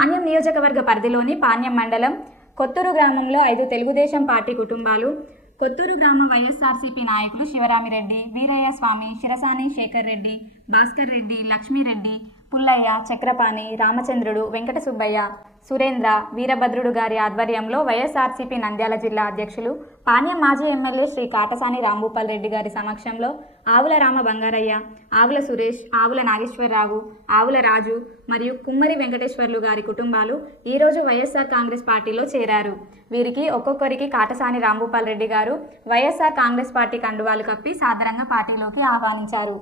పాణ్యం నియోజకవర్గ పరిధిలోని పాణ్యం మండలం కొత్తూరు గ్రామంలో 5 తెలుగుదేశం పార్టీ కుటుంబాలు కొత్తూరు గ్రామ వైఎస్ఆర్సీపీ నాయకులు శివరామిరెడ్డి, వీరయ్య స్వామి, శిరసాని శేఖర్ రెడ్డి, భాస్కర్ రెడ్డి, లక్ష్మీరెడ్డి, పుల్లయ్య, చక్రపాణి, రామచంద్రుడు, వెంకట సుబ్బయ్య, సురేంద్ర, వీరభద్రుడు గారి ఆధ్వర్యంలో వైఎస్ఆర్సీపీ నంద్యాల జిల్లా అధ్యక్షులు పాణ్యం మాజీ ఎమ్మెల్యే శ్రీ కాటసాని రాంభూపాల్ రెడ్డి గారి సమక్షంలో ఆవుల రామ బంగారయ్య, ఆవుల సురేష్, ఆవుల నాగేశ్వరరావు, ఆవుల రాజు మరియు కుమ్మరి వెంకటేశ్వర్లు గారి కుటుంబాలు ఈరోజు వైఎస్ఆర్ కాంగ్రెస్ పార్టీలో చేరారు. వీరికి ఒక్కొక్కరికి కాటసాని రాంభూపాల్ రెడ్డి గారు వైఎస్ఆర్ కాంగ్రెస్ పార్టీ కండువాలు కప్పి సాదరంగా పార్టీలోకి ఆహ్వానించారు.